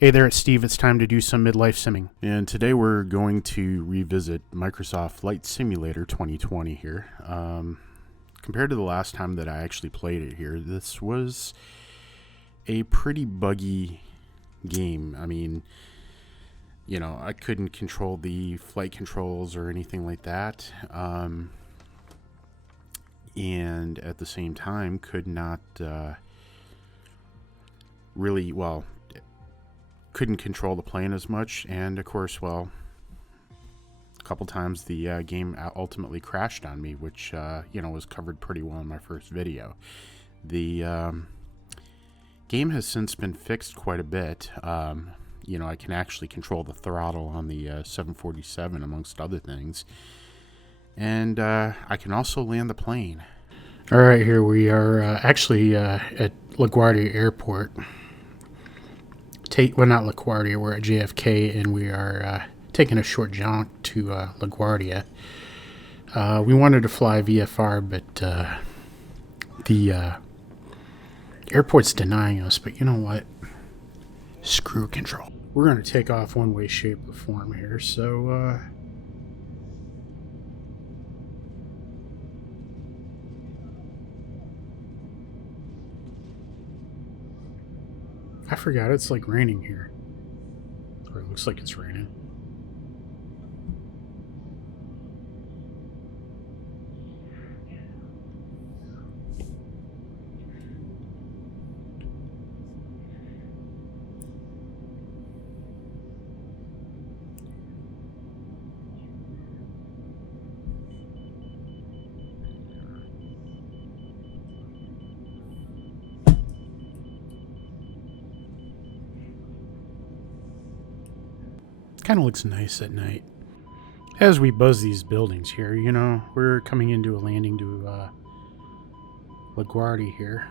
Hey there, it's Steve. It's time to do some midlife simming. And today we're going to revisit Microsoft Flight Simulator 2020 here. Compared to the last time that I actually played it here, this was a pretty buggy game. I mean, you know, I couldn't control the flight controls or anything like that. And at the same time, could not couldn't control the plane as much, and of course, well, a couple times the game ultimately crashed on me, which was covered pretty well in my first video. The game has since been fixed quite a bit. I can actually control the throttle on the 747 amongst other things, and I can also land the plane. All right, here we are actually at LaGuardia Airport. Not LaGuardia, we're at JFK, and we are taking a short jaunt to LaGuardia. We wanted to fly VFR, but the airport's denying us, but you know what? Screw control. We're going to take off one way, shape, or form here, so I forgot it's like raining here. Or it looks like it's raining. Kind of looks nice at night. As we buzz these buildings here, you know, we're coming into a landing to LaGuardia here.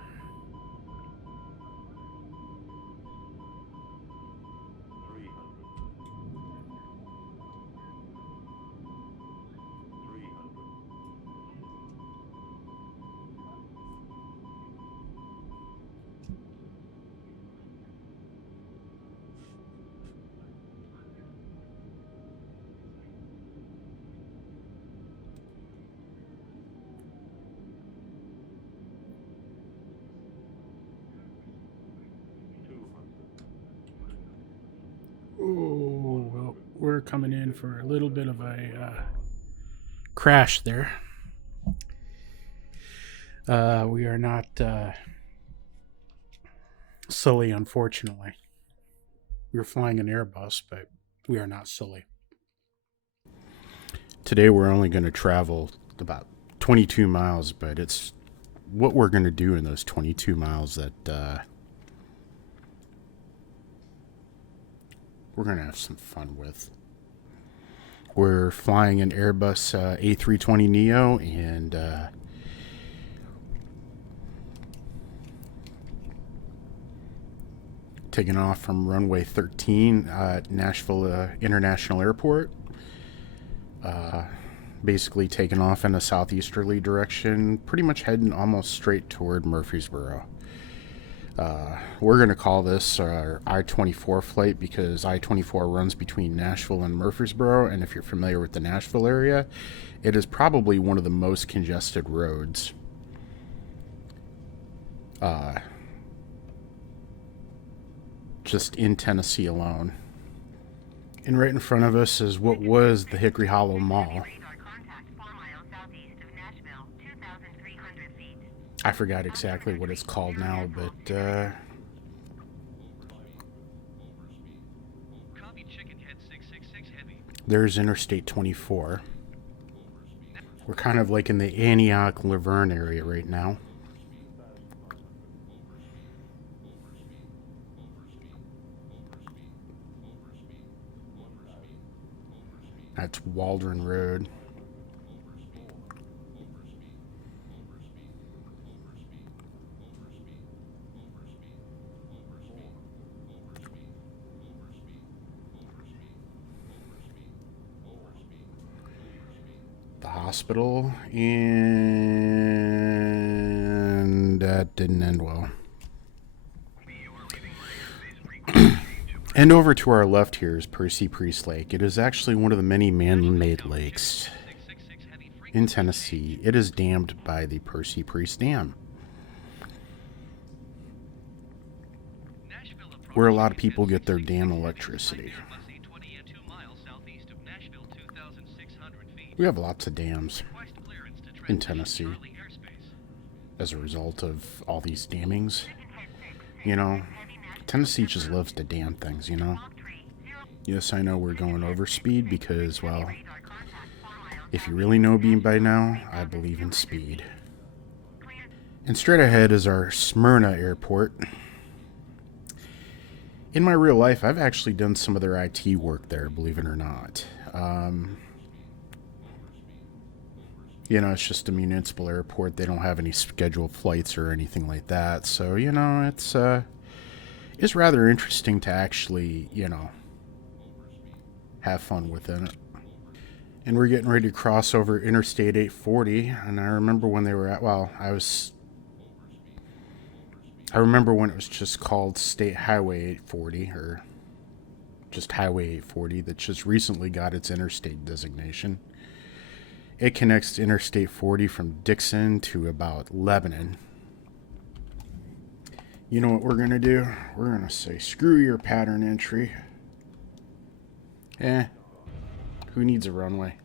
Oh, well, we're coming in for a little bit of a crash there. We are not Sully, unfortunately. We were flying an Airbus, but we are not Sully. Today we're only going to travel about 22 miles, but it's what we're going to do in those 22 miles that we're going to have some fun with. We're flying an Airbus A320neo, and taking off from runway 13 at Nashville International Airport. Basically taking off in a southeasterly direction, pretty much heading almost straight toward Murfreesboro. We're going to call this our I-24 flight because I-24 runs between Nashville and Murfreesboro, and if you're familiar with the Nashville area, it is probably one of the most congested roads. Just in Tennessee alone. And right in front of us is what was the Hickory Hollow Mall. I forgot exactly what it's called now, but there's Interstate 24. We're kind of like in the Antioch-Laverne area right now. That's Waldron Road. The hospital, and that didn't end well. And over to our left here is Percy Priest Lake. It is actually one of the many man-made lakes in Tennessee. It is dammed by the Percy Priest Dam, where a lot of people get their dam electricity. We have lots of dams in Tennessee as a result of all these dammings. You know, Tennessee just loves to dam things, you know. Yes, I know we're going overspeed because, well, if you really know me by now, I believe in speed. And straight ahead is our Smyrna Airport. In my real life, I've actually done some of their IT work there, believe it or not. You know, it's just a municipal airport. They don't have any scheduled flights or anything like that. So, you know, it's rather interesting to actually, you know, have fun within it. And we're getting ready to cross over Interstate 840. And I remember when they were at, well, I remember when it was just called State Highway 840, or just Highway 840, that just recently got its interstate designation. It connects to Interstate 40 from Dixon to about Lebanon. You know what we're going to do? We're going to say, screw your pattern entry. Who needs a runway?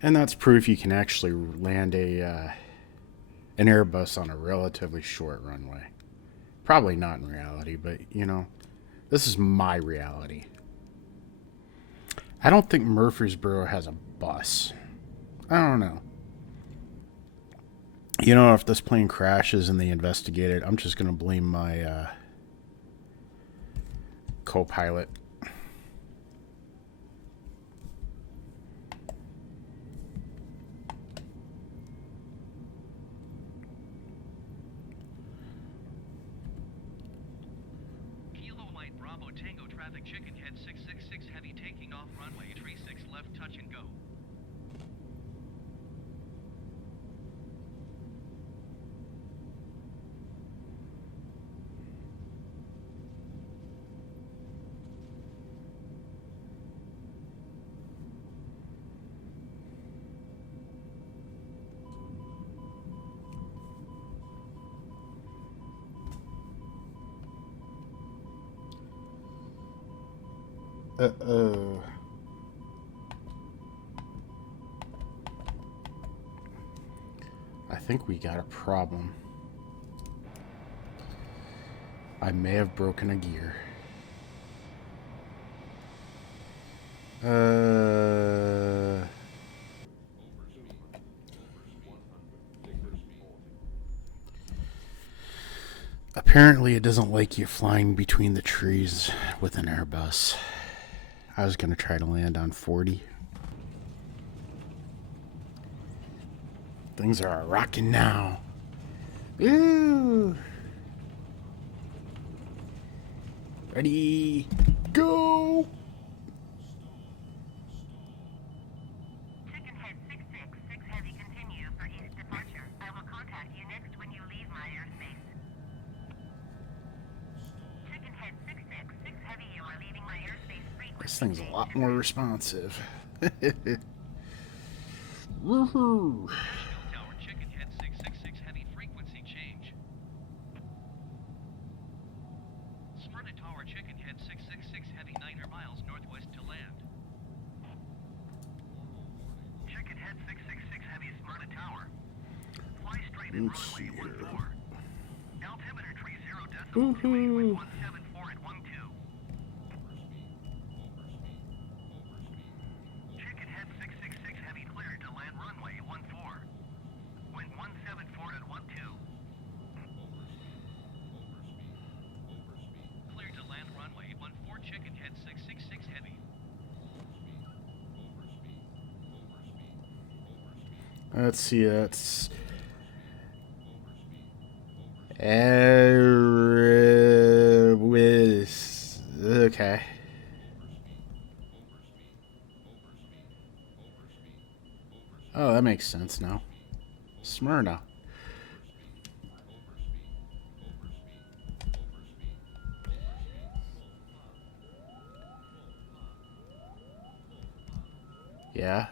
And that's proof you can actually land an Airbus on a relatively short runway. Probably not in reality, but, you know, this is my reality. I don't think Murfreesboro has a bus. I don't know. You know, if this plane crashes and they investigate it, I'm just going to blame my co-pilot. Uh-oh. I think we got a problem. I may have broken a gear. Apparently it doesn't like you flying between the trees with an Airbus. I was going to try to land on 40. Things are rocking now. Ooh. Ready, go! Chicken Head 666 Heavy, continue for east departure. I will contact you next when you leave my airspace. Chicken Head 666 Heavy, you are leaving my airspace frequency. This thing's a lot more responsive. Woohoo! Tower Chicken Head 666 Heavy, frequency change. Smyrna Tower Chicken Head 666 Heavy, 900 miles northwest to land. Chicken Head 666 Heavy, Smyrna Tower. Fly straight at runway 14. Altimeter tree 0.28 with 174 at 12. Chicken Head 666 Heavy, cleared to land runway 14. Wind 174 at 12. Cleared to land runway 14, Chicken Head 666 Heavy. Let's see, that's... Okay. Oh, that makes sense now. Smyrna. Yeah.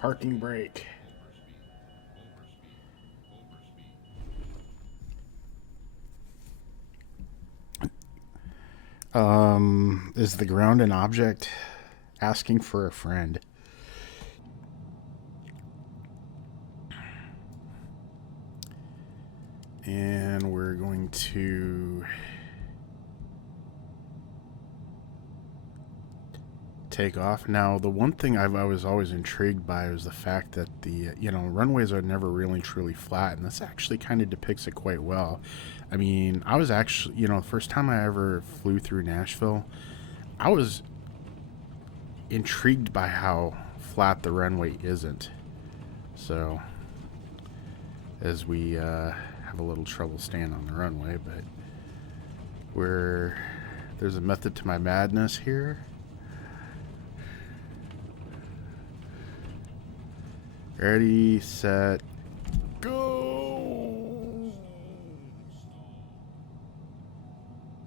Parking brake. Is the ground an object? Asking for a friend. And we're going to take off. Now, the one thing I was always intrigued by was the fact that the runways are never really truly flat, and this actually kind of depicts it quite well. I mean, I was actually, the first time I ever flew through Nashville, I was intrigued by how flat the runway isn't. So, as we have a little trouble staying on the runway, but there's a method to my madness here. Ready, set, go!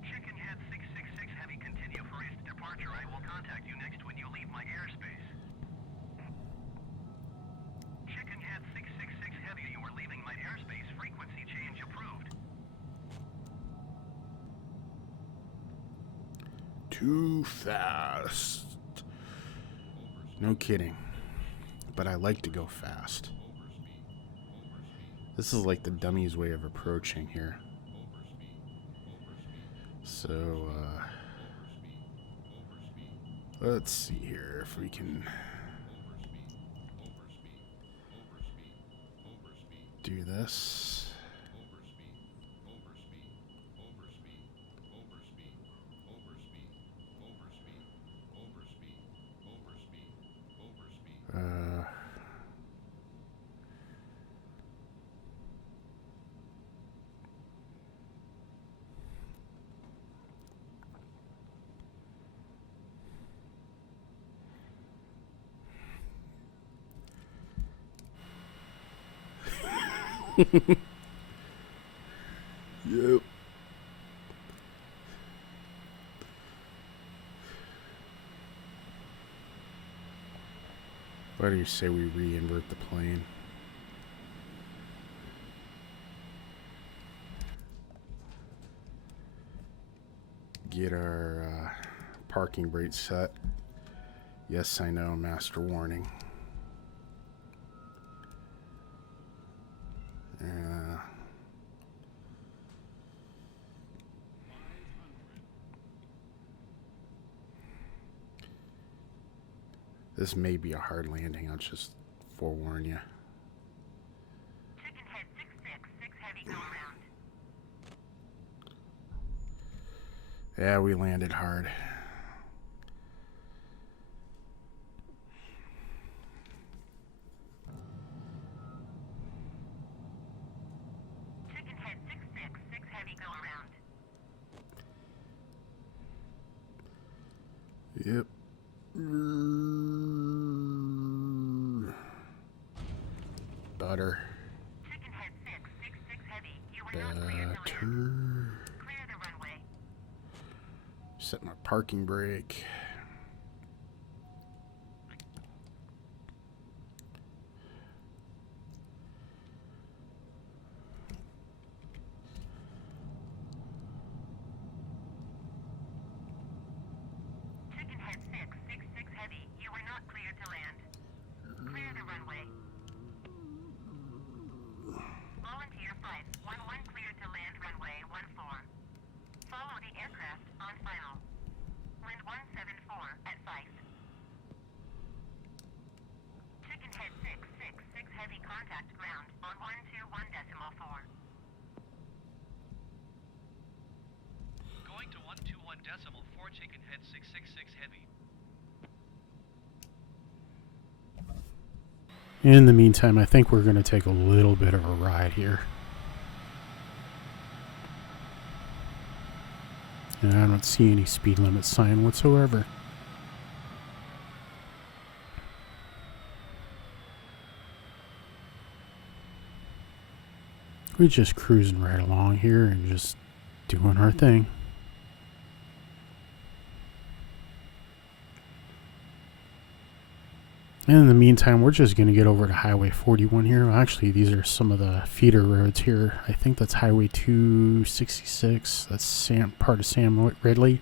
Chicken Head 666 Heavy, continue for east departure. I will contact you next when you leave my airspace. Chicken Head 666 Heavy, you are leaving my airspace. Frequency change approved. Too fast. No kidding. But I like to go fast. This is like the dummy's way of approaching here. So, let's see here if we can do this. Yep. Why do you say we re-invert the plane? Get our parking brake set. Yes, I know, master warning. This may be a hard landing, I'll just forewarn you. Chicken Head 666 Heavy, go around. Yeah, we landed hard. Chicken Head 666 Heavy, go around. Yep. Butter. Chicken Head 666 Heavy, you are not clear to land. Clear the runway. Set my parking brake. Chicken Head 666 Heavy, you are not clear to land. Clear the runway. Volunteer flight 11 clear to land runway 14. Follow the aircraft on final. Wind 174 at 5. Chicken Head 666 Heavy, contact ground on 121.4. Going to 121.4, Chicken Head 666 Heavy. In the meantime, I think we're going to take a little bit of a ride here. And I don't see any speed limit sign whatsoever. We're just cruising right along here and just doing our thing. And in the meantime, we're just going to get over to Highway 41 here. Well, actually, these are some of the feeder roads here. I think that's Highway 266. That's part of Sam Ridley.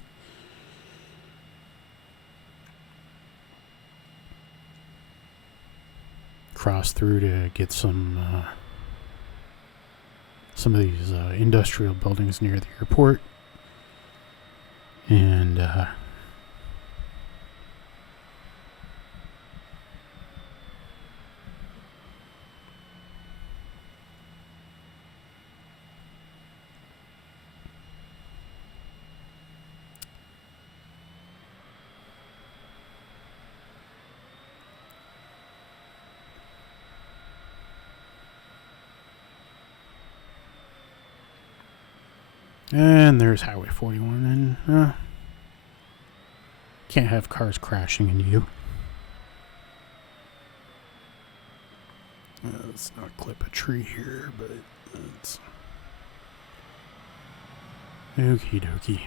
Cross through to get some of these industrial buildings near the airport. And there's Highway 41, and can't have cars crashing into you. Let's not clip a tree here, but it's okie dokie.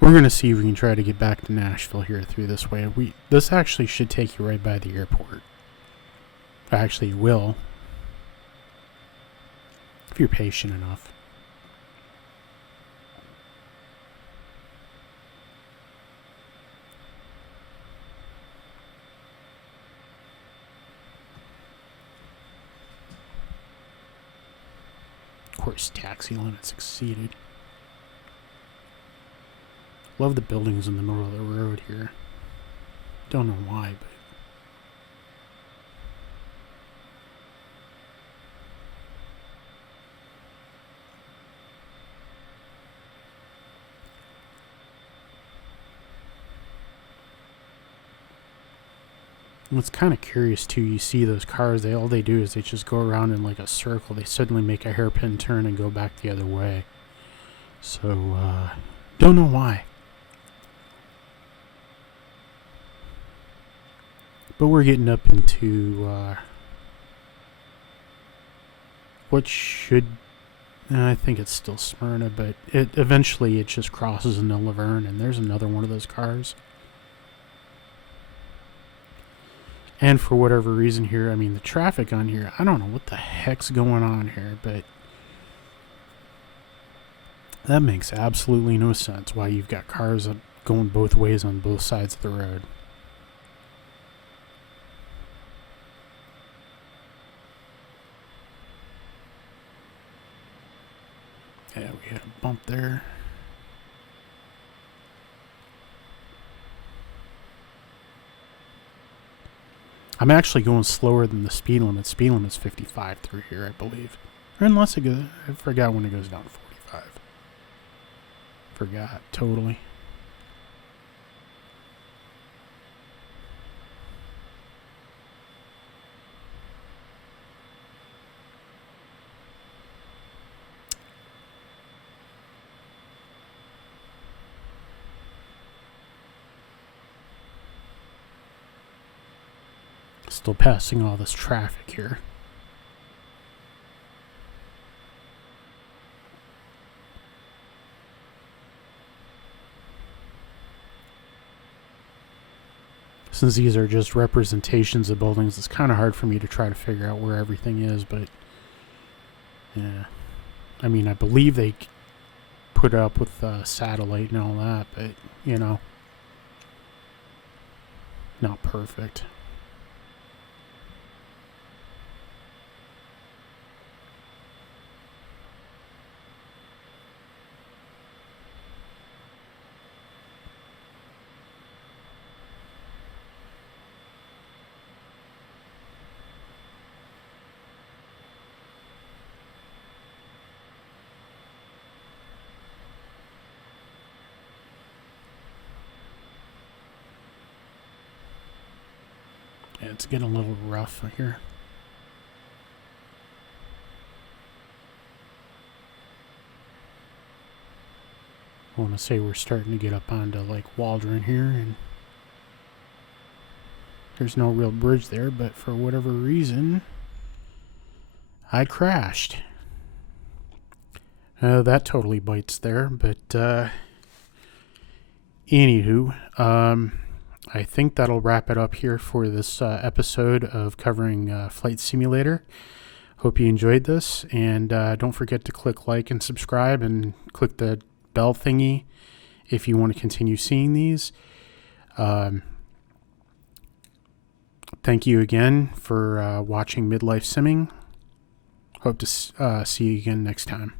We're going to see if we can try to get back to Nashville here through this way. This actually should take you right by the airport. Actually, it will. If you're patient enough. Of course, taxi limits exceeded. Love the buildings in the middle of the road here. Don't know why, but what's kind of curious too, you see those cars, all they do is they just go around in like a circle. They suddenly make a hairpin turn and go back the other way. So, don't know why. But we're getting up into what should, I think it's still Smyrna, but eventually it just crosses into Laverne, and there's another one of those cars. And for whatever reason here, I mean, the traffic on here, I don't know what the heck's going on here, but that makes absolutely no sense why you've got cars going both ways on both sides of the road. Yeah, we had a bump there. I'm actually going slower than the speed limit. Speed limit's 55 through here, I believe. Or unless it goes, I forgot when it goes down to 45. Forgot, totally. Still passing all this traffic here. Since these are just representations of buildings, it's kind of hard for me to try to figure out where everything is, but yeah. I mean, I believe they put up with satellite and all that, but, you know, not perfect. It's getting a little rough here. I want to say we're starting to get up onto Lake Waldron here, and there's no real bridge there, but for whatever reason, I crashed. That totally bites there, but anywho, I think that'll wrap it up here for this episode of covering Flight Simulator. Hope you enjoyed this, and don't forget to click like and subscribe, and click the bell thingy if you want to continue seeing these. Thank you again for watching Midlife Simming. Hope to see you again next time.